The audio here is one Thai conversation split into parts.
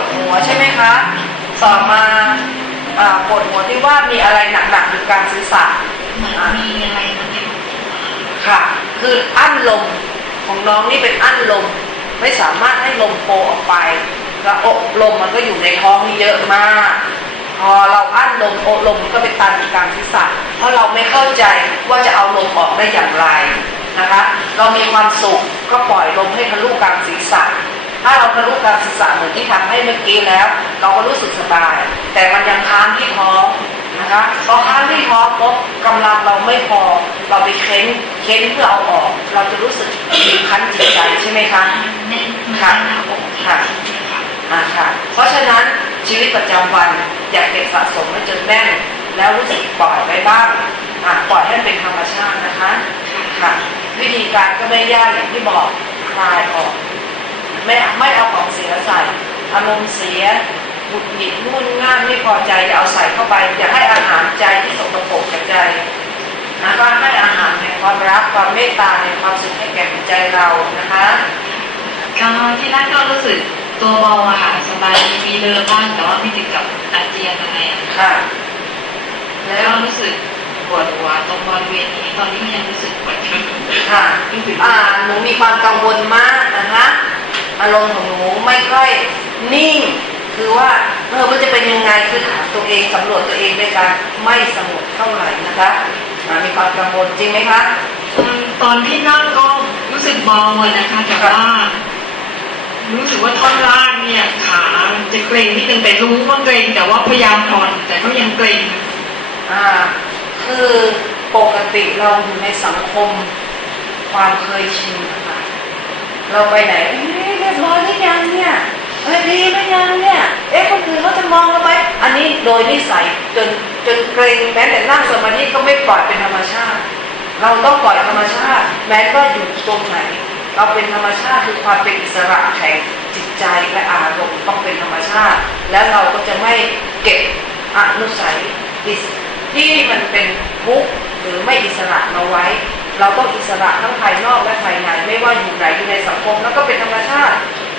ดหัวใช่ไหมคะสอบมาอ่าปวดหัวที่ว่ามีอะไรหนักๆอยู่กลางศีรษะเหมือนมีอะไรมันอยู่ค่ะ คืออั้นลมของน้องนี่เป็นอั้นลม ไม่สามารถให้ลมโปออกไป แล้วอกลมมันก็อยู่ในท้องนี่เยอะมาก พอเราอั้นลมโอลมมันก็ไปตันอยู่กลางศีรษะเพราะเราไม่เข้าใจว่าจะเอาลมออกได้อย่างไรนะคะ เรามีความสุขก็ปล่อยลมให้ทะลุกลางศีรษะ ถ้าเราทะลุกลางศีรษะเหมือนที่ทำให้เมื่อกี้แล้ว เราก็รู้สึกสบาย แต่มันยังค้างที่ท้องนะคะพอค้างที่ท้องปุ๊บกำลังเราไม่พอ เราไปเค้นเค้นเพื่อเอาออก เราจะรู้สึกบีบคั้นจิตใจใช่ไหมคะค่ะหน้าอกค่ะอ่าค่ะ เพราะฉะนั้นชีวิตประจำวันอย่าเก็บสะสมไว้จนแน่น แล้วรู้สึกปล่อยไว้บ้างอะปล่อยให้มันเป็นธรรมชาตินะคะค่ะ วิธีการก็ไม่ยากอย่างที่บอกคลายออก ไม่ไม่เอาของเสียใส่อารมณ์เสียหงุดหงิดมุ่นง่านไม่พอใจอย่าเอาใส่เข้าไป อย่าให้อาหารใจที่สกปรกจากใจนะคะให้อาหารในความรักความเมตตาในความสุขให้แก่หัวใจเรานะคะก็ที่แรกก็รู้สึกตัวเบาอะค่ะสบายมีเดินบ้างแต่ว่าไม่ถึงกับอาเจียนอะไรอะค่ะ แล้แล้ววรู้สึกปวดหัวตรงบริเวณนี้ตอนนี้ยังรู้สึกปวดอยู่ค่ะอ่าหนูมีความกังวลมากนะคะ อารมณ์ของหนูไม่ค่อยนิ่ง คือว่าเออมันจะเป็นยังไงคือถามตัวเองสำรวจตัวเองด้วยการไม่สงบเท่าไหร่นะคะอ่ามีความกังวลจริงไหมคะอืมตอนที่นั่งก็รู้สึกเบาเลยนะคะแต่ว่ารู้สึกว่าท่อนล่างเนี่ยขาจะเกร็งนิดนึงแต่รู้ว่าเกร็งแต่ว่าพยายามผ่อนแต่ก็ยังเกร็งอ่าคือปกติเราอยู่ในสังคม ความเคยชินนะคะ เราไปไหนเอ๊ะรียบร้อยหรือยังเนี่ยเอ้ยดีหรือยังเนี่ย เอ๊ะคนอื่นเขาจะมองเราไหมอันนี้โดยนิสัยจนจนเกรงแม้แต่นั่งสมาธิก็ไม่ปล่อยเป็นธรรมชาติ เราต้องปล่อยธรรมชาติ แม้ว่าอยู่ตรงไหน เราเป็นธรรมชาติคือความเป็นอิสระแห่งจิตใจและอารมณ์ต้องเป็นธรรมชาติ แล้วเราก็จะไม่เก็บอนุสัยที่มันเป็นทุกข์หรือไม่อิสระมาไว้ เราต้องอิสระทั้งภายนอกและภายในไม่ว่าอยู่ไหนอยู่ในสังคมแล้วก็เป็นธรรมชาติ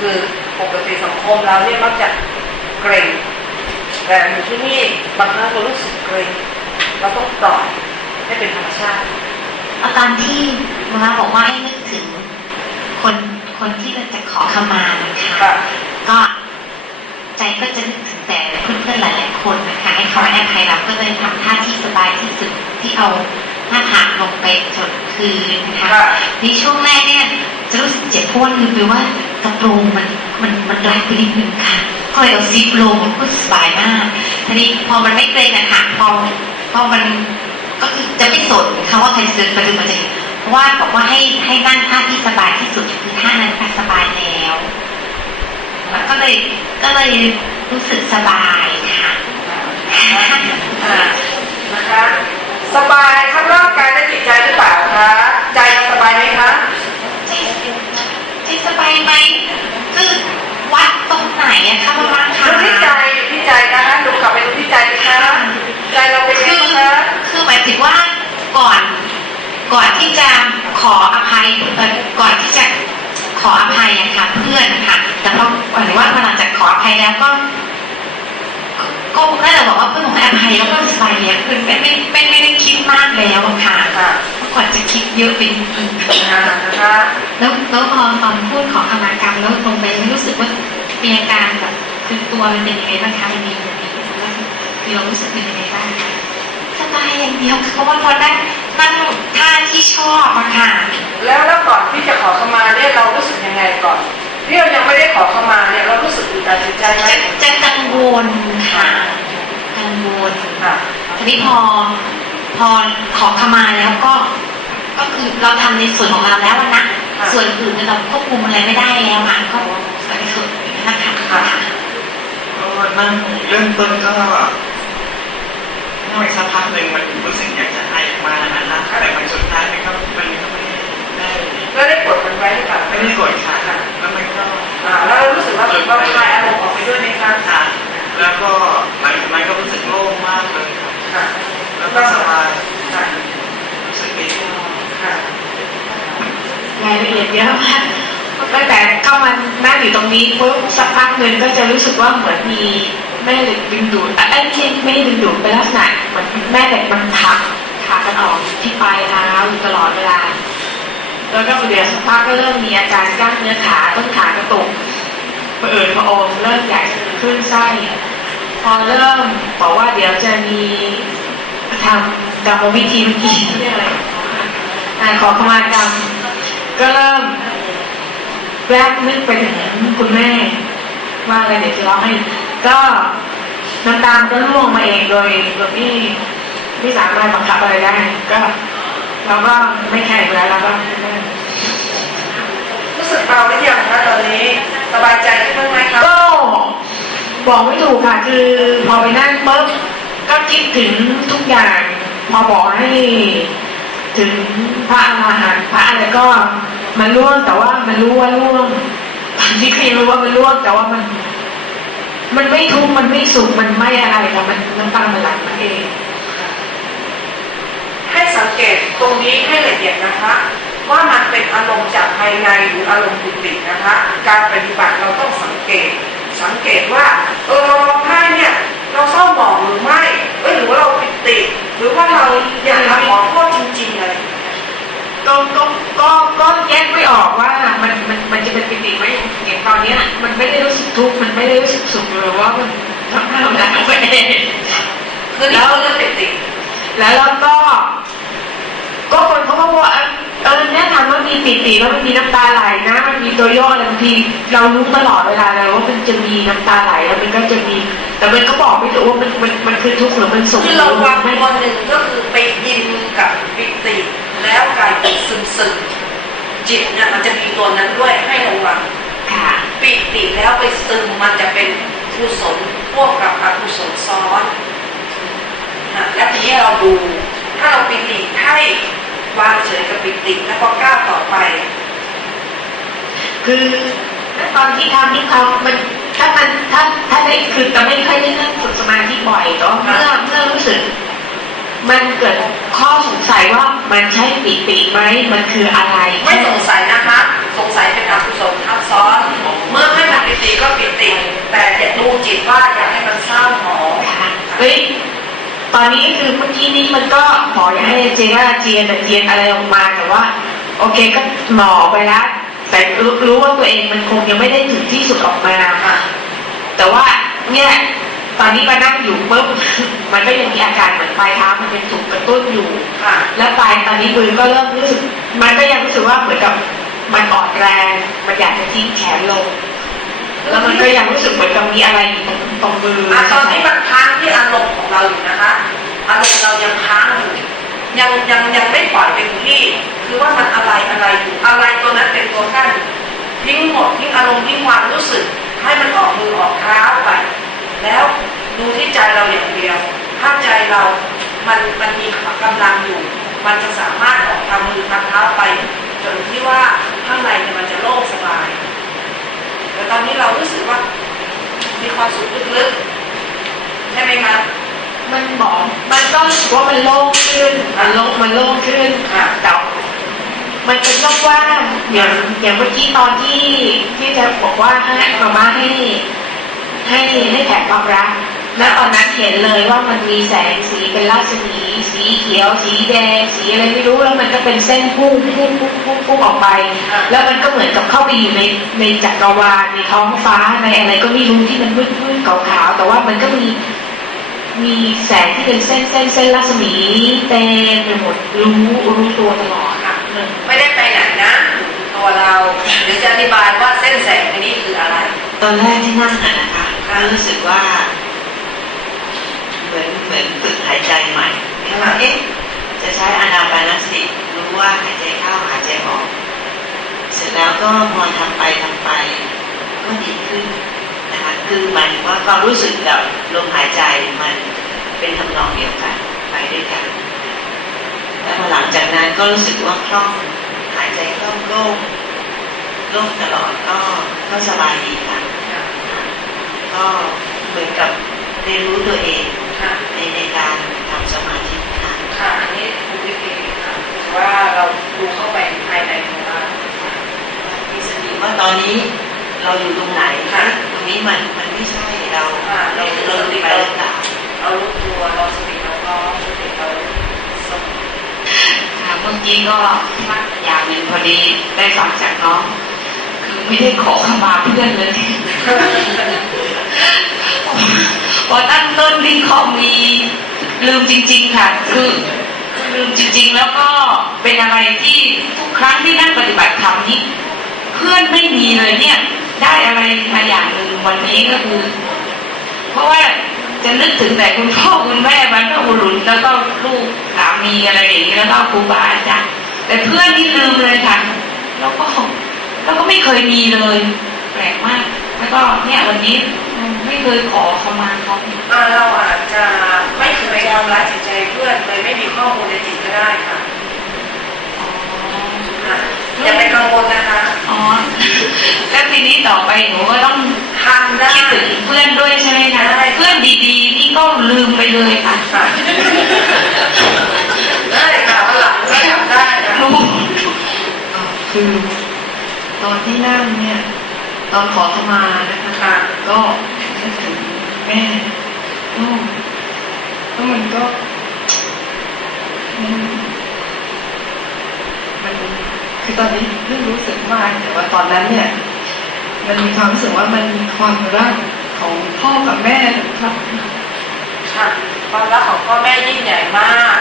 คือปกติสังคมเราเนี่ยมักจะเกรงแต่อยู่ที่นี่บางครั้งเรารู้สึกเกรงเราต้องปล่อยให้เป็นธรรมชาติเอาตอนที่มาบอกว่าให้นึกถึงคนคนที่เราจะขอขมานะคะค่ะก็ใจก็จะนึกถึงแต่เพื่อนๆหลายๆคนนะคะให้เขาให้อภัยเราก็เลยทำท่าที่สบายที่สุดที่เอาหน้าผากลงไปจด พื้นนะคะค่ะในช่วงแรกเนี่ยจะรู้สึกเจ็บเพว่าลืมไปว่า กระโปรงมันมันมันรัดไปนิดนึงค่ะก็เลยเอาซิปลงก็สบายมากทีนี้พอมันไม่เกรงนะคะพอพอมันก็คือจะไม่สนค่ะว่าใครจะเดินมาดูมันจะเห็นเพราะว่าบอกว่าให้ให้นั่งท่าที่สบายที่สุดคือท่านั้นค่ะสบายแล้วแล้วก็เลยก็เลยรู้สึกสบายค่ะ สบายทั้งร่างกายและจิตใจหรือเปล่าคะ ใจเราสบายไหมคะใจใจสบายไหมคือวัดตรงไหนอะคะว่าร่างดูกายที่ใจอยู่ที่ใจนะคะดูกลับไปดูที่ใจนะคะใจเราเป็นคืยังอไงคะคือหมายถึงว่าก่อน ก่อนที่จะขออภัยเอ่อก่อนที่จะขออภัยอะค่ะเพื่อนค่ะแต่พอหมายถึงว่าพอหลังจากขออภัยแล้วก็ ก็น่าจะบอกว่าเพื่อนของให้อภัยแล้วก็สบายแล้วคือไม่ไม่ไม่ไม่ได้คิดมากแล้วอะค่ะค่ะเมื่อก่อนจะคิดเยอะเป็นนึงอ่านะคะแล้วแล้วพอตอนพูดขอขมากรรมแล้วลงไปรู้สึกว่ามีอาการแบบคือตัวมันเป็นยังไงบ้างคะมันมีมันมีแล้วคือเรารู้สึกเป็นยังไงบ้างสบายอย่างเดียวเพราะว่าพอได้นั่งท่าที่ชอบอะค่ะแล้วแล้วก่อนที่จะขอขมาเนี่ยเรารู้สึกยังไงก่อน ที่เรายังไม่ได้ขอขมาเนี่ยเรารู้สึกอึดอัดจิตใจไหมจะจะกังวลค่ะกังวลค่ะทีนี้พอพอขอขมาแล้วก็ ก็คือเราทำในส่วนของเราแล้วอะนะส่วนอื่นเราควบคุมอะไรไม่ได้แล้วอะก็ในส่วนนี้นะคะค่ะก็นั่งเริ่มต้นก็นั่งไปสักพักหนึ่งมันรู้สึกอยากจะไอออกมานะนะแต่มันสุดท้ายมันก็มันก็ ไม่ได้แล้วได้กดมันไว้หรือเปล่าไม่ได้กดขาแล้วมันก็อ่าแล้วเรารู้สึกว่าเราคลายอารมณ์ออกไปด้วยไหมคะขาแล้วก็มันมันก็รู้สึกโล่งมากเลยครับค่ะแล้วก็สบายค่ะรู้สึกดีค่ะรายละเอียดเยอะมากตั้งแต่เข้ามานั่งอยู่ตรงนี้ปุ๊บสักพักหนึ่งก็จะรู้สึกว่าเหมือนมีแม่เหล็กดึงดูดอะไอ้ไม่ใช่ไม่ได้ดึงดูดเป็นลักษณะเหมือนแม่เหล็กมันถักถักกันออกที่ปลายเท้าอยู่ตลอดเวลา แล้วก็เดี๋ยวสักพักก็เริ่มมีอาการกล้ามเนื้อขาต้นขากระตุกเปิดพระองค์เริ่มใหญ่ขึ้นไส้พอเริ่มบอกว่าเดี๋ยวจะมีทำกรรมวิธีเมื่อกี้เรียกอะไรขอขมากรรมก็เริ่มแวบนึกไปถึงคุณแม่ ว่าอะไรเดี๋ยวจะร้องให้ ก็น้ำตาลก็ร่วงมาเองโดยโดยที่ไม่สามารถบังคับอะไรได้ ก็เราก็ไม่แข่งแล้วเราก็ สึกเบาหรือยังคะตอนนี้สบายใจขึ้นบ้างไหมคะก็บอกไม่ถูกค่ะคือพอไปนั่งปุ๊บก็คิดถึงทุกอย่างพอบอกให้ถึงพระอรหันต์พระอะไรก็มันร่วงแต่ว่ามันรู้ว่าร่วงตอนที่ก็ยังรู้ว่ามันร่วงแต่ว่ามัน มันไม่ทุกข์มันไม่สุขมันไม่อะไรค่ะมันน้ำตามันไหลมาเองให้สังเกตตรงนี้ให้ละเอียดนะคะ ว่ามันเป็นอารมณ์จากภายในหรืออารมณ์ปิตินะคะ การปฏิบัติเราต้องสังเกต สังเกตว่าเออเราร้องไห้เนี่ยเราเศร้าหมองหรือไม่เอ้ยหรือว่าเราปิติ หรือว่าเราอยากมาขอโทษจริงๆอะไรอย่างเงี้ยก็ก็ก็ก็แยกไม่ออกว่ามันมันมันจะเป็นปิติไหมอย่างตอนเนี้ยมันไม่ได้รู้สึกทุกข์มันไม่ได้รู้สึกสุขเลยว่ามันทำให้เราได้ตัวเองคือนี่คือเรื่องปิติแล้วเราก็ก็คนเขาก็บอกว่าเออแนะ นำว่ามีปิติแล้วมันมีน้ำตาไหลนะ มันมีตัวย่ออะไรบางที เรารู้ตลอดเวลาเลยว่ามันจะมีน้ำตาไหลแล้วมันก็จะมี แต่มันก็บอกไม่ถูกว่ามันมันมันคือทุกข์หรือมันสุขคือเราวางไม่ตัวหนึ่งก็คือไปยินกับปิติแล้วกลายเป็นซึมซึมจิตเนี่ยมันจะมีตัวนั้นด้วยให้ระวังค่ะปิติแล้วไปซึมมันจะเป็นกุศลพวกกับอกุศลซ้อนนะแล้วทีนี้เราดู ถ้าเราปิติให้วางเฉยกับปิติแล้วก็ ก้าวต่อไปคือตอนที่ทำนี่เขามันถ้ามันถ้าถ้าได้คือจะไม่ค่อยได้นั่งฝึกสมาธิบ่อยแต่ว่าเมื่อเมื่อรู้สึก มันเกิดข้อสงสัยว่ามันใช่ปิติไหมมันคืออะไร ไม่สงสัยนะคะ สงสัยเป็นอกุศลทับซ้อน เมื่อให้มันปิติก็ปิติ แต่อย่าดูจิตว่าอยากให้มันเศร้าหมองค่ะเฮ้ยตอนนี้คือเมื่อกี้นี้มันก็หมออยากให้เจว่าเจียนแต่เจียนอะไรออกมาแต่ว่า โอเคก็หมอไปแล้วแต่รู้รู้ว่าตัวเองมันคงยังไม่ได้ถึงที่สุดออกมาค่ะ แต่ว่าเนี่ยตอนนี้มานั่งอยู่ปุ๊บมันก็ยังมีอาการเหมือนปลายเท้ามันยังถูกกระตุ้นอยู่ค่ะ แล้วปลายตอนนี้มือก็เริ่มรู้สึก มันก็ยังรู้สึกว่าเหมือนกับมันอ่อนแรง มันอยากจะทิ้งแขนลง แล้วมันก็ยังรู้สึกเหมือนกับมีอะไรอยู่ตรงตรงมืออะตอนนี้มันค้างที่อารมณ์ของเราอยู่นะคะ อารมณ์เรายังค้างอยู่ ยังยังยังไม่ปล่อยเป็นที่ คือว่ามันอะไรอะไรอยู่อะไรตัวนั้นเป็นตัวกั้นทิ้งหมดทิ้งอารมณ์ทิ้งความรู้สึก ให้มันออกมือออกเท้าไป แล้วดูที่ใจเราอย่างเดียว ถ้าใจเรามันมันมีกำลังอยู่ มันจะสามารถออกทำมือทำเท้าไป จนที่ว่าข้างในมันจะโล่งสบาย แต่ตอนนี้เรารู้สึกว่ามีความสุขลึกๆใช่ไหมคะ มันบอกมันก็รู้สึกว่ามันโล่งขึ้นมันโล่งมันโล่งขึ้นค่ะแต่มันเป็นโลกว่างอย่างอย่างเมื่อกี้ตอนที่ที่จะบอกว่าให้มาม่าให้ให้ให้แผ่ความรักและตอนนั้นเห็นเลยว่ามันมีแสงสีเป็นราศมีสีเขียว สีแดง สีอะไรไม่รู้แล้วมันก็เป็นเส้นพุ่งพุ่งพุ่งพุ่งพุ่งออกไป แล้วมันก็เหมือนกับเข้าไปอยู่ในในจักรวาลในท้องฟ้าในอะไรก็ไม่รู้ที่มันมืดมืดขาวๆแต่ว่ามันก็มี มีแสงที่เป็นเส้นเส้นเส้นรัศมีเต็มไปหมดรู้รู้ตัวตลอดค่ะไม่ได้ไปไหนนะอยู่ตัวเราเดี๋ยวจะอธิบายว่าเส้นแสงอันนี้คืออะไร ตอนแรกที่นั่งอะนะคะก็รู้สึกว่า เหมือนเหมือนฝึกหายใจใหม่ว่าเอ๊ะจะใช้อานาปานสติรู้ว่าหายใจเข้าหายใจออก เสร็จแล้วก็พอทำไปทำไป ก็ดีขึ้นนะ คะคือหมายถึงว่าความรู้สึกกับลมหายใจมันเป็นทำนองเดียวกันไปด้วยกันแล้วพอหลังจากนั้นก็รู้สึกว่าคล่องหายใจคล่องโล่งโล่งตลอดก็ก็สบายดีค่ะ ก็เหมือนกับเรียนรู้ตัวเองค่ะในในการทำสมาธิค่ะค่ะอันนี้คือวิธีค่ะว่าเราดูเข้าไปภายในของเรามีสติว่าอนนี้เราอยู่ตรงไหนตรง นี้มันมันไม่ใช่เราเราเราไปเราตามเรารู้ตัวเราสติเราพร้อมสติเราสงค่ะเมื่อกี้ก็อย่างหนึ่งพอดีได้ฟังจากน้องคือไม่ได้ขอขมาเพื่อนเลยพอตั้งต้นลิงคอมีลืมจริง ๆ ค่ะคือคือลืมจริง ๆ แล้วก็เป็นอะไรที่ทุกครั้งที่นั่งปฏิบัติธรรมนี้ เพื่อนไม่มีเลยเนี่ย ได้อะไรมาอย่างหนึ่ง วันนี้ก็คือ เพราะว่าจะนึกถึงแต่คุณพ่อคุณแม่บรรพบุรุษแล้วก็ลูกสามีอะไรอย่างนี้แล้วก็ครูบาอาจารย์แต่เพื่อนนี่ลืมเลยค่ะแล้วก็แล้วก็ไม่เคยมีเลย แปลกมาก แล้วก็เนี่ยวันนี้ไม่เคยขอเขามาเขาอ่าเราอาจจะไม่เคยทำร้ายจิตใจเพื่อนเลยไม่มีข้อมูลในจิตก็ได้ค่ะอะอย่าไปกังวลนะคะ อ๋อ แล้วทีนี้ต่อไปหนูก็ต้อง เลยค่ะได้ค่ะวันหลังได้ค่ะคือตอนที่นั่งเนี่ย ตอนขอขมานะคะคะก็นึกถึงแม่ก็ก็มันก็มันมันคือตอนนี้เพิ่งรู้สึกมากแต่ว่าตอนนั้นเนี่ย มันมีความรู้สึกว่ามันมีความรักของพ่อกับแม่ครับ ค่ะความรักของ พ่อแม่ยิ่งใหญ่มาก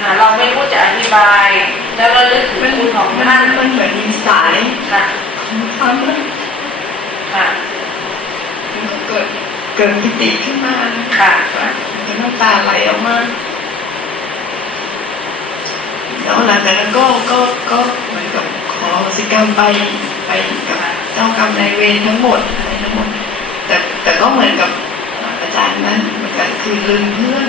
ค่ะเราไม่รู้จะอธิบาย แล้วเราลึกถึงมันคุณของมันท่านมันเหมือนมีสายค่ะของความรักค่ะมันก็เกิดเกิดปิติขึ้นมานะค่ะมันก็น้ำตาไหลออกมาแล้วหลังจากนั้นก็ก็ก็เหมือนกับขออโหสิกรรมไปไปกับเจ้ากรรมนายเวรทั้งหมดอะไรทั้งหมด แต่แต่ก็เหมือนกับ อาจารย์นั้นกันคือลืมเพื่อน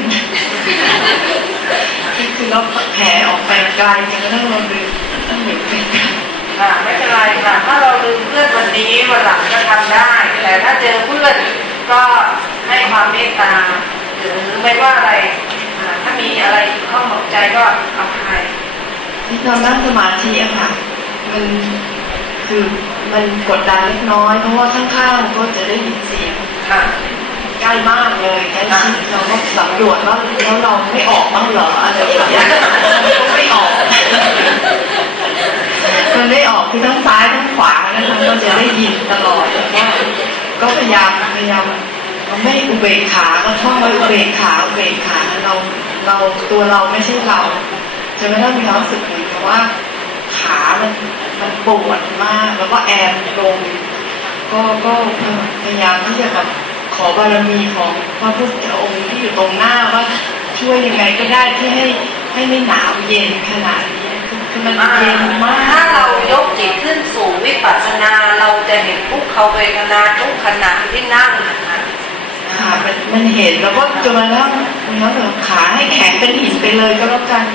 คือเราแผ่ออกไปไกลจนกระทั่งเราลืมต้องอยู่เป็นกันค่ะไม่เป็นไรค่ะถ้าเราลืมเพื่อนวันนี้วันหลังก็ทำได้ แต่ถ้าเจอเพื่อนก็ให้ความเมตตาหรือไม่ว่าอะไรถ้ามีอะไรข้องหมองใจก็อภัยที่เรานั่งสมาธิอะค่ะ มันคือมันกดดันเล็กน้อย เพราะว่าข้างๆก็จะได้ยินเสียงค่ะ ใกล้มากเลยใกล้ชิดเราก็สำรวจว่าแล้วเราไม่ออกบ้างเหรออะไรอย่างเงี้ยไม่ออกมันไม่ออกคือทั้งซ้ายทั้งขวานะคะก็จะได้ยินตลอดวก็ก็พยายามพยายามเราไม่อุเบกขาก็ท่องไว้อุเบกขาอุเบกขาเราเราตัวเราไม่ใช่เราจนกระทั่งมีความรู้สึกเหมือนกับว่าขามันมันปวดมาก แล้วก็แอนลงก็ก็พยายามที่จะแบบ อบารมีของพระพุทธองค์ที่อยู่ตรงหน้าว่าช่วยยังไงก็ได้ที่ให้ให้ไม่หนาวเย็นขนาดนี้คือคือมันเย็นมากถ้าเรายกจิตขึ้นสู่วิปัสสนาเราจะเห็นทุกขเวทนาทุกขณะที่นั่งนะคะค่ะมันมันเห็นแล้วก็จนกระทั่งมันแล้วแบบขาให้แข็งเป็นหินไปเลยก็แล้วกัน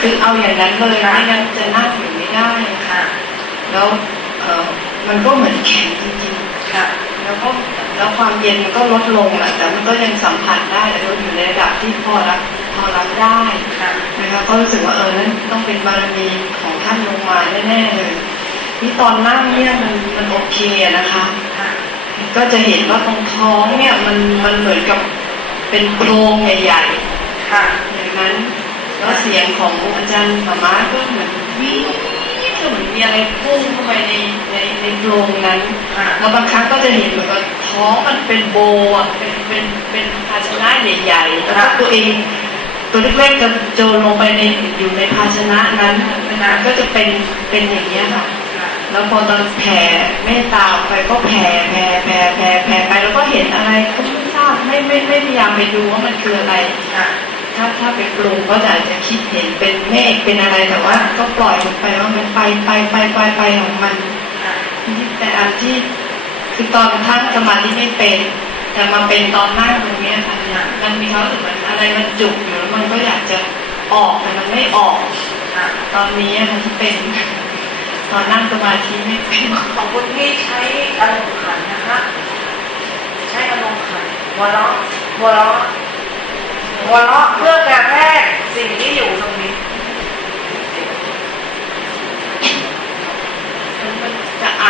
คือเอาอย่างนั้นเลยไม่งั้นจะนั่งอยู่ไม่ได้ค่ะ แล้วเออมันก็เหมือนแข็งจริงๆค่ะ แล้วก็แล้วความเย็นมันก็ลดลงแหละแต่มันก็ยังสัมผัสได้แต่ว่าอยู่ในระดับที่พอรับพอรับได้ค่ะนะคะก็รู้สึกว่าเออนั่นต้องเป็นบารมีของท่านลงมาแน่ๆเลยนี่ตอนนั่งเนี่ยมันมันโอเคอะนะคะค่ะก็จะเห็นว่าตรงท้องเนี่ยมันมันเหมือนกับเป็นโครงใหญ่ค่ะๆอย่างนั้นแล้วเสียงของอาจารย์หมาม้าก็เหมือนวิ่ง ก็เหมือนมีอะไรพุ่งเข้าไปในในในโพรงนั้นค่ะแล้วบางครั้งก็จะเห็นเหมือนกับท้องมันเป็นโบอะเป็นเป็นเป็นภาชนะใหญ่ๆแล้วก็ตัวเองตัวเล็กๆจะโจรลงไปในอยู่ในภาชนะนั้นนะคะก็จะเป็นเป็นอย่างนี้ยค่ะค่ะ แล้วพอตอนแผ่เมตตาออกไปก็แผ่แผ่แผ่แผ่แผ่ไปแล้วก็เห็นอะไรก็ไม่ทราบไม่ไม่ไม่พยายามไปดูว่ามันคืออะไรค่ะ ถ้าไปปรุงก็จะอาจจะคิดเห็นเป็นเมฆเป็นอะไรแต่ว่า ก็ปล่อยมันไปว่ามันไปไปไปไปไปของมันแต่อันที่คือตอนทั้งสมาธิไม่เป็น แต่มาเป็นตอนนั่งตรงนี้ค่ะเนี่ยมันมีความรู้สึกมือนอะไรมันจุกอยู่แล้วมันก็อยากจะออกแต่มันไม่ออกตอนนี้มันเป็น ตอนนั่งสมาธิไม่เป็นของคุณพี่ใช้อารมณ์ขันนะคะ ใช้อารมณ์ขันหัวเราะหัวเราะ หัวเราะเพื่อกระแทกสิ่งที่อยู่ตรงนี้มันจะไอ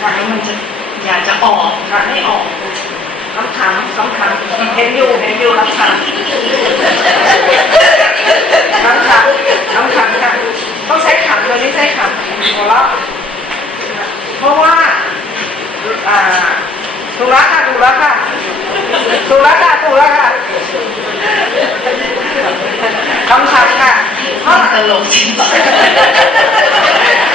ค่ะแล้วมันจะอยากจะออกค่ะไม่ออกคำถามคำถามเห็นอยู่เห็นอยู่คำถามคำถามคำถามค่ะต้องใช้ขำตัวนี้ใช้ขำหัวเราะเพราะว่าอ่า ถูกแล้วค่ะถูกแล้วค่ะถูกแล้วค่ะถูกแล้วค่ะคำถามค่ะเพราะตลกจริง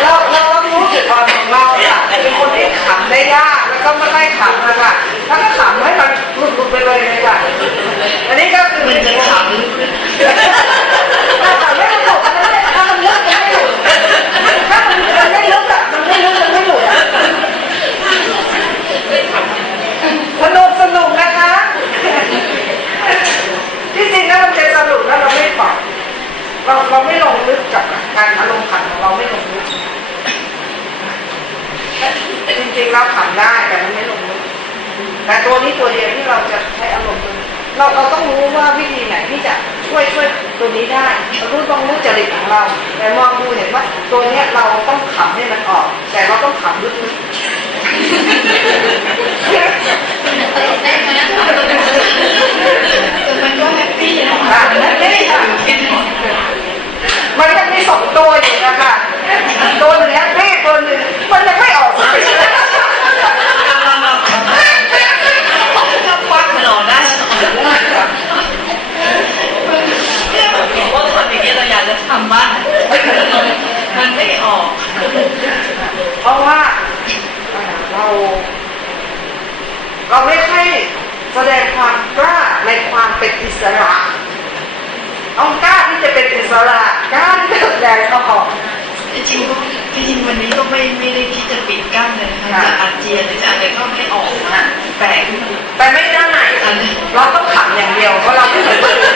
เราเราต้องรู้จุดอ่อนของเราค่ะเป็นคนที่ขำได้ยากแล้วก็ไม่ได้ขำนะคะถ้าก็ขำให้มันหลุดหลุดไปเลยเลยค่ะอันนี้ก็คือ มันจะขำ ถ้าขำไม่หลุดมันไม่ถ้ามันลึกมันไม่หลุดถ้ามันมันไม่ลึกอะมันไม่ลึกมันไม่หลุดอะสนุกสนุกนะคะ ที่จริงแล้วมันจะสนุกแล้วเราไม่ปล่อยเราเราไม่ลงลึกกับการอารมณ์ขันของเราไม่ลงลึก จริงๆเราขำได้แต่มันไม่ลงลึก แต่ตัวนี้ตัวเดียวที่เราจะใช้อารมณ์ตัวนี้เราเราต้องรู้ว่าวิธีไหนที่จะช่วยช่วยตัวนี้ได้เรารู้ต้องรู้จริตของเราแต่มองดูเห็นว่าตัวเนี้ยเราต้องขำให้มันออก แต่เราต้องขำลึกๆแต่มันก็แฮปปี้นะอะนั่นเองค่ะมันยังมีสองตัวอยู่นะคะตัวหนึ่งแฮปปี้ตัวหนึ่งมันยังไม่ออกสักที ถ้าควักมันออกได้เนี่ยบอกว่าทำอย่างนี้เราอยากจะทำบ้างมันไม่ออก เพราะว่าอ่าเรา เราไม่ค่อยแสดงความกล้าในความเป็นอิสระเอากล้าที่จะเป็นอิสระกล้าที่จะแสดงออก จริง ๆก็จริงๆวันนี้ก็ไม่ไม่ได้คิดจะปิดกั้นเลยนะคะค่ะจะอาเจียนหรือจะอะไรก็ไม่ออกนะแปลกแต่ไม่ได้อันนี้เราต้องขำอย่างเดียวเพราะเราไม่เหมือนคนอื่น